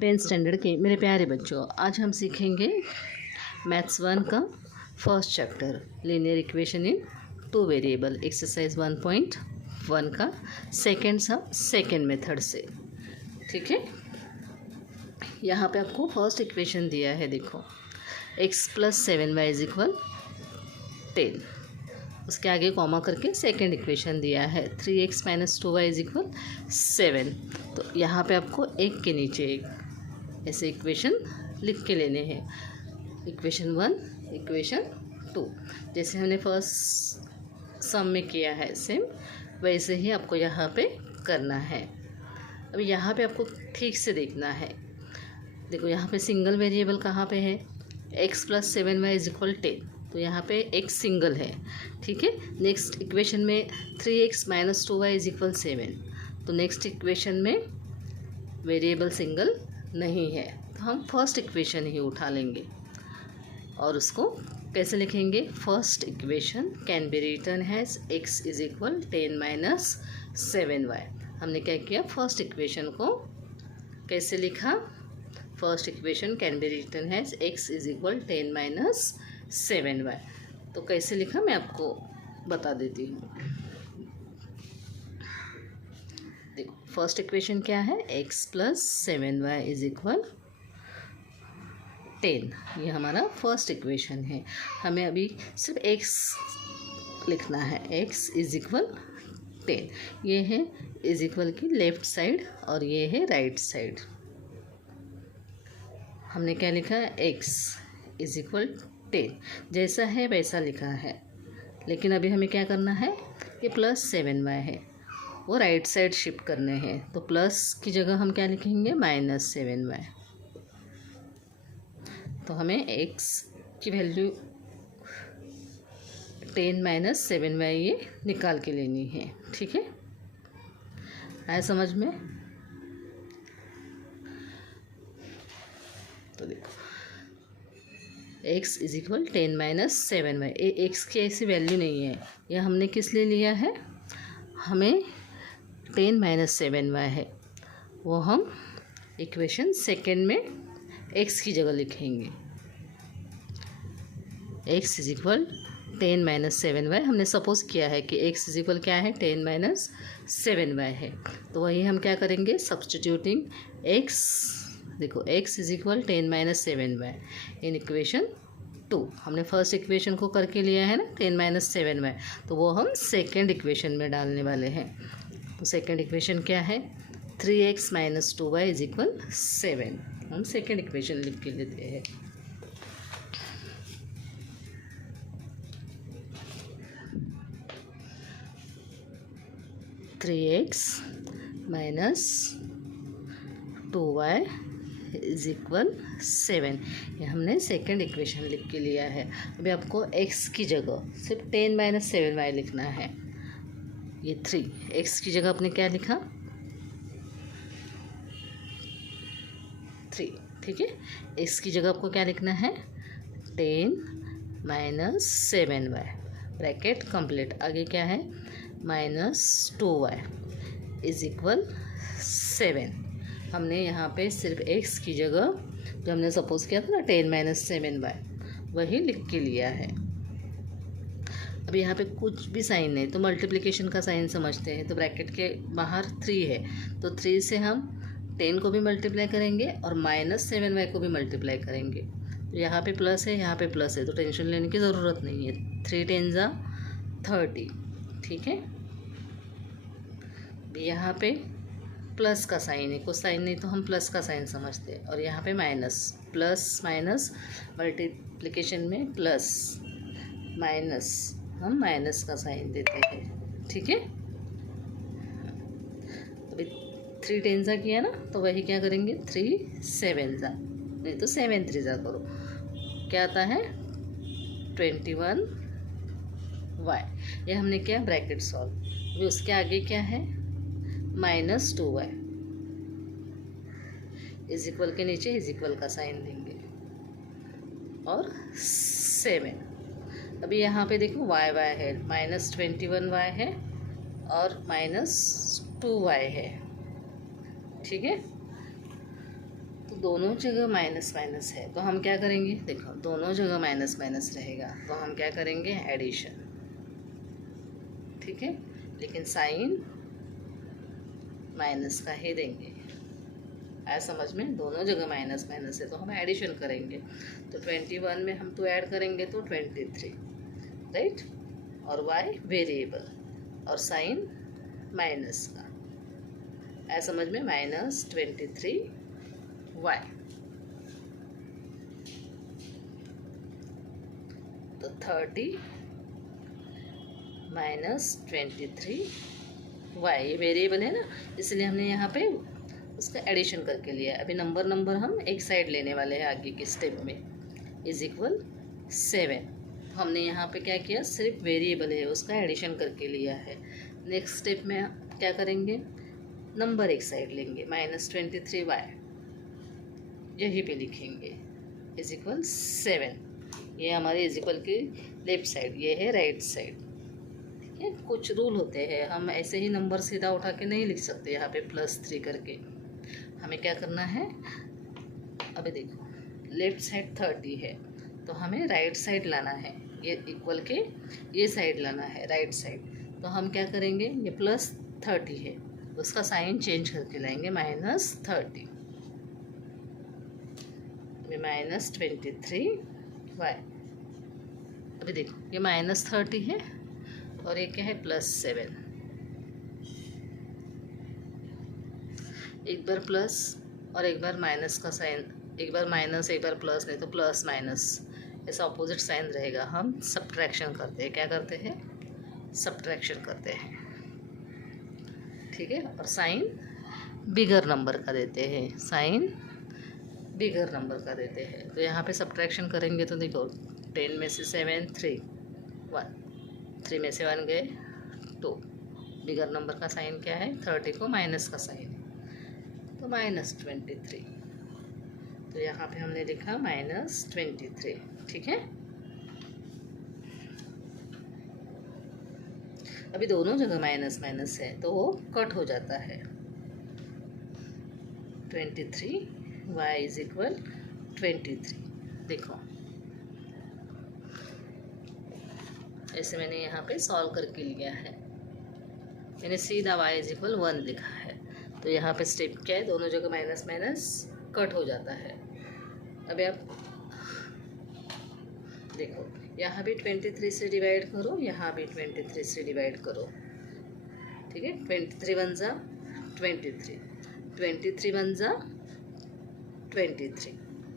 Tenth standard के मेरे प्यारे बच्चों, आज हम सीखेंगे मैथ्स 1 का first chapter linear equation in two variable exercise 1.1 का सेकेंड मेथड से। ठीक है, यहाँ पे आपको फर्स्ट इक्वेशन दिया है, देखो x + 7y = 10। उसके आगे कॉमा करके सेकेंड इक्वेशन दिया है 3x - 2y = 7। तो यहाँ पे आपको एक के नीचे एक ऐसे इक्वेशन लिख के लेने हैं, इक्वेशन 1, इक्वेशन 2। जैसे हमने फर्स्ट सम में किया है सेम वैसे ही आपको यहाँ पे करना है। अभी यहाँ पे आपको ठीक से देखना है। देखो यहाँ पे सिंगल वेरिएबल कहाँ पे है, x + 7y = 10, तो यहाँ पे x सिंगल है। ठीक है, नेक्स्ट इक्वेशन में 3x - 2y = 7, तो नेक्स्ट इक्वेशन में वेरिएबल सिंगल नहीं है, तो हम फर्स्ट इक्वेशन ही उठा लेंगे और उसको कैसे लिखेंगे। First equation can be written as x = 10 - 7y। हमने क्या किया, फर्स्ट इक्वेशन को कैसे लिखा, first equation can be written as x = 10 - 7y। तो कैसे लिखा मैं आपको बता देती हूँ। देखो फर्स्ट इक्वेशन क्या है, x + 7y = 10। ये हमारा फर्स्ट इक्वेशन है। हमें अभी सिर्फ x लिखना है, x = 10। ये है इक्वल की लेफ्ट साइड और ये है राइट साइड। हमने क्या लिखा है, x = 10, जैसा है वैसा लिखा है। लेकिन अभी हमें क्या करना है, ये +7y है, वो राइट साइड शिफ्ट करने हैं, तो प्लस की जगह हम क्या लिखेंगे, -7y। तो हमें x की वैल्यू 10 - 7y ये निकाल के लेनी है। ठीक है, आया समझ में। तो देखो x = 10 - 7y, x की ऐसी वैल्यू नहीं है, यह हमने किस लिए लिया है, हमें 10 - 7y है, वो हम इक्वेशन सेकेंड में x की जगह लिखेंगे। x = 10 - 7y हमने सपोज किया है कि x = क्या है, 10 - 7y है, तो वही हम क्या करेंगे, सब्स्टिट्यूटिंग x। देखो x = 10 - 7y इन इक्वेशन 2। हमने फर्स्ट इक्वेशन को करके लिया है ना 10 - 7y, तो वो हम सेकेंड इक्वेशन में डालने वाले हैं। तो सेकेंड इक्वेशन क्या है, 3x - 2y = 7। हम सेकेंड इक्वेशन लिख के लेते हैं। (3x - 2y = 7), ये हमने सेकेंड इक्वेशन लिख के लिया है। अभी आपको x की जगह सिर्फ 10 - 7y लिखना है। ये 3x की जगह आपने क्या लिखा, 3। ठीक है, x की जगह आपको क्या लिखना है, 10 - 7y ब्रैकेट कंप्लीट। आगे क्या है, -2y = 7। हमने यहाँ पे सिर्फ x की जगह जो हमने सपोज किया था ना 10 - 7y वही लिख के लिया है। अब यहाँ पे कुछ भी साइन नहीं, तो मल्टीप्लिकेशन का साइन समझते हैं। तो ब्रैकेट के बाहर 3 है, तो 3 से हम 10 को भी मल्टीप्लाई करेंगे और -7y को भी मल्टीप्लाई करेंगे। तो यहाँ पे प्लस है, यहाँ पे प्लस है, तो टेंशन लेने की ज़रूरत नहीं है। 3 × 10 = 30। ठीक है, यहाँ पे प्लस का साइन है, कुछ साइन नहीं तो हम प्लस का साइन समझते हैं, और यहाँ पे माइनस। प्लस माइनस मल्टीप्लिकेशन में प्लस माइनस हम माइनस का साइन देते हैं। ठीक है, अभी 3 × 10 किया ना, तो वही क्या करेंगे, 3 × 7 नहीं तो 7 × 3 करो, क्या आता है 21y। ये हमने किया ब्रैकेट सॉल्व। अभी उसके आगे क्या है, -2y = के नीचे इक्वल का साइन देंगे और 7। अभी यहाँ पे देखो y है, -21y है और -2y है। ठीक है, तो दोनों जगह माइनस माइनस है तो हम क्या करेंगे, देखो दोनों जगह माइनस माइनस रहेगा तो हम क्या करेंगे, एडिशन। ठीक है, लेकिन साइन माइनस का ही देंगे। आया समझ में, दोनों जगह माइनस माइनस है तो हम एडिशन करेंगे। तो 21 में हम 2 ऐड करेंगे तो 23, राइट। और y वेरिएबल और साइन माइनस का, आया समझ में, -23y। तो 30 -23y, ये वेरिएबल है ना, इसलिए हमने यहाँ पे उसका एडिशन करके लिया है। अभी नंबर हम एक साइड लेने वाले हैं आगे के स्टेप में, = 7। हमने यहाँ पे क्या किया, सिर्फ वेरिएबल है उसका एडिशन करके लिया है। नेक्स्ट स्टेप में क्या करेंगे, नंबर एक साइड लेंगे, -23y यहीं पे लिखेंगे, = 7। ये हमारे इजिक्वल की लेफ्ट साइड, ये है राइट साइड। ठीक है, कुछ रूल होते हैं, हम ऐसे ही नंबर सीधा उठा के नहीं लिख सकते यहाँ पे +3 करके। हमें क्या करना है, अभी देखो लेफ्ट साइड 30 है तो हमें राइट साइड लाना है, ये इक्वल के ये साइड लाना है, राइट साइड। तो हम क्या करेंगे, ये +30 है उसका साइन चेंज करके लाएंगे, -30, -23y। अभी देखो ये -30 है और ये क्या है, +7। एक बार प्लस और एक बार माइनस का साइन, एक बार माइनस एक बार प्लस, नहीं तो प्लस माइनस, ऐसा अपोजिट साइन रहेगा। हम सब्ट्रैक्शन करते हैं, क्या करते हैं, सब्ट्रैक्शन करते हैं। ठीक है, और साइन बिगर नंबर का देते हैं, साइन बिगर नंबर का देते हैं। तो यहाँ पे सब्ट्रैक्शन करेंगे तो देखो 10 में से 7 3 1, 3 में से 1 गए 2, बिगर नंबर का साइन क्या है, 30 को माइनस का साइन, तो -23। तो यहाँ पे हमने लिखा -23। ठीक है, अभी दोनों जगह माइनस माइनस है तो वो कट हो जाता है। 23y = 23। देखो ऐसे मैंने यहाँ पे सॉल्व करके लिया है, मैंने सीधा y = 1 लिखा है। तो यहाँ पे स्टेप क्या है, दोनों जगह माइनस माइनस कट हो जाता है। अभी आप देखो यहाँ भी 23 से डिवाइड करो, यहाँ भी 23 से डिवाइड करो। ठीक है, 23 × 1 = 23, 23 × 1 = 23।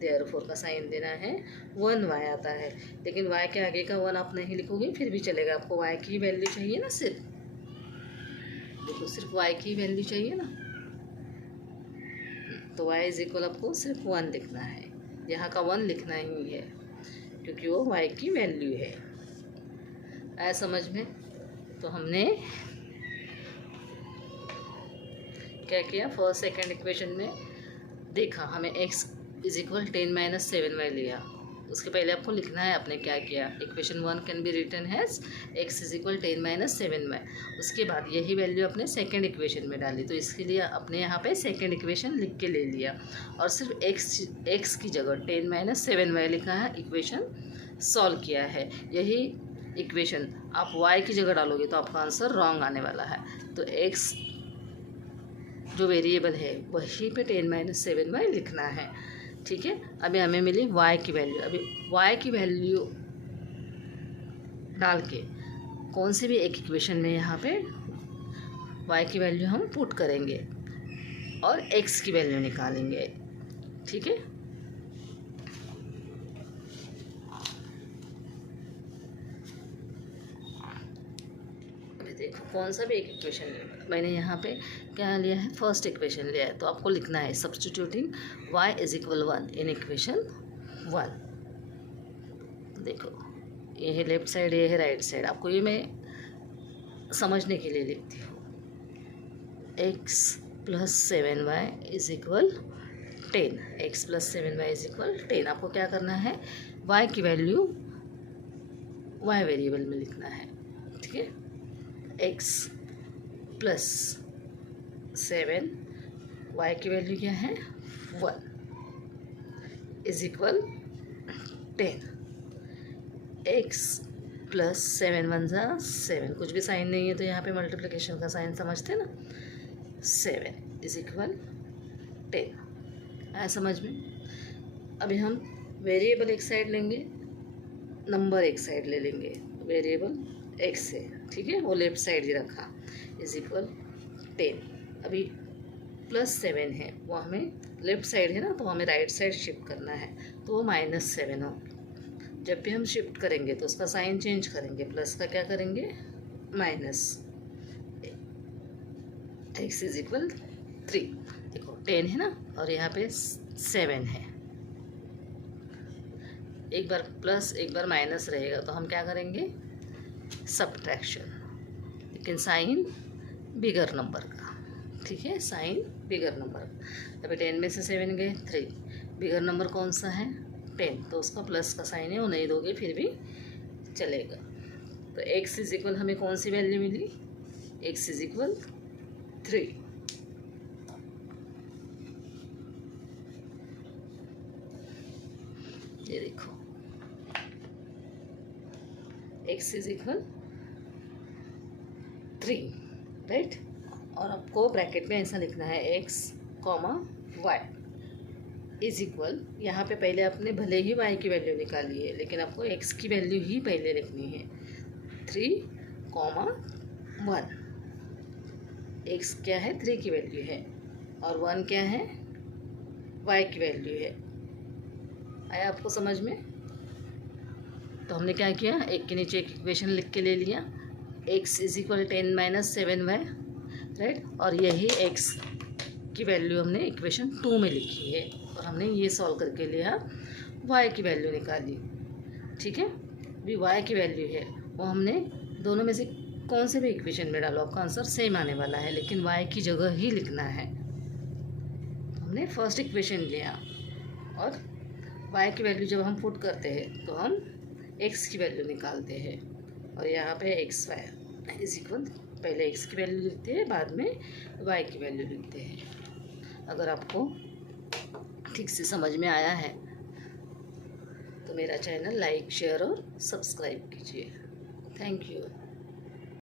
देयरफॉर का साइन देना है 1y आता है, लेकिन y के आगे का 1 आप नहीं लिखोगे फिर भी चलेगा, आपको y की वैल्यू चाहिए ना, सिर्फ देखो सिर्फ y की वैल्यू चाहिए ना, तो y = आपको सिर्फ 1 लिखना है, यहाँ का 1 लिखना ही है क्योंकि वो y की वैल्यू है। आया समझ में। तो हमने क्या किया, फर्स्ट सेकंड इक्वेशन में देखा, हमें x = 10 - 7y लिया, उसके पहले आपको लिखना है आपने क्या किया। Equation 1 can be written as x = 10 - 7y। उसके बाद यही वैल्यू अपने सेकंड इक्वेशन में डाली, तो इसके लिए अपने यहाँ पे सेकंड इक्वेशन लिख के ले लिया और सिर्फ x की जगह 10 - 7y लिखा है, इक्वेशन सॉल्व किया है। यही इक्वेशन आप y की जगह डालोगे तो आपका आंसर रॉन्ग आने वाला है। तो x जो वेरिएबल है वहीं पे 10 - 7y लिखना है। ठीक है, अभी हमें मिली y की वैल्यू। अभी y की वैल्यू डाल के कौन से भी एक इक्वेशन में यहाँ पे y की वैल्यू हम पुट करेंगे और x की वैल्यू निकालेंगे। ठीक है, अभी देखो कौन सा भी एक इक्वेशन मैंने यहाँ पे क्या लिया है, फर्स्ट इक्वेशन लिया है, तो आपको लिखना है सब्स्टिट्यूटिंग y = 1 इन इक्वेशन 1। देखो ये है लेफ्ट साइड, ये है राइट साइड, आपको ये मैं समझने के लिए लिखती हूँ। x + 7y = 10, x + 7y = 10। आपको क्या करना है, y की वैल्यू y वेरिएबल में लिखना है। ठीक है, x + 7 y की वैल्यू क्या है, 1। Is equal 10। एक्स प्लस 7 1 ज़ा 7, कुछ भी साइन नहीं है तो यहाँ पे मल्टीप्लिकेशन का साइन समझते ना। 7 इज इक्वल 10। आया समझ में? अभी हम वेरिएबल एक साइड लेंगे, नंबर एक साइड ले लेंगे। वेरिएबल एक्स है, ठीक है, वो लेफ्ट साइड ही रखा, इज इक्वल 10। अभी प्लस 7 है, वो हमें लेफ्ट साइड है ना, तो हमें राइट साइड शिफ्ट करना है, तो वो -7 हो। जब भी हम शिफ्ट करेंगे तो उसका साइन चेंज करेंगे, प्लस का क्या करेंगे, माइनस। X is equal 3। देखो 10 है ना, और यहाँ पे 7 है। एक बार प्लस एक बार माइनस रहेगा तो हम क्या करेंगे, सब्ट्रैक्शन, लेकिन साइन बिगर नंबर का, ठीक है, साइन बिगर नंबर। अभी 10 में से 7 गए 3, बिगर नंबर कौन सा है, 10, तो उसका प्लस का साइन है, वो नहीं दोगे फिर भी चलेगा। तो एक्स इज इक्वल हमें कौन सी वैल्यू मिली, एक्स इज इक्वल 3। ये देखो एक्स इज इक्वल 3, राइट। और आपको ब्रैकेट में ऐसा लिखना है x comma y is equal, यहाँ पे पहले आपने भले ही वाई की वैल्यू निकाली है, लेकिन आपको एक्स की वैल्यू ही पहले लिखनी है। 3,1। एक्स क्या है, 3 की वैल्यू है, और 1 क्या है, वाई की वैल्यू है। आया आपको समझ में? तो हमने क्या किया, एक के नीचे एक इक्वेशन लिख के ले लिया, x is equal 10 - 7y, right. और यही एक्स की वैल्यू हमने इक्वेशन 2 में लिखी है, और हमने ये सॉल्व करके लिया, y की वैल्यू निकाली, ठीक है। अभी y की वैल्यू है, वो हमने दोनों में से कौन से भी इक्वेशन में डालो, आपका आंसर सेम आने वाला है, लेकिन y की जगह ही लिखना है। हमने फर्स्ट इक्वेशन लिया, और y की वैल्यू जब हम पुट करते हैं तो हम x की वैल्यू निकालते हैं, और यहाँ पे एक्स वाई इज इक्वल, पहले x की वैल्यू लिखते हैं, बाद में y की वैल्यू लिखते हैं। अगर आपको ठीक से समझ में आया है तो मेरा चैनल लाइक, शेयर और सब्सक्राइब कीजिए। Thank you.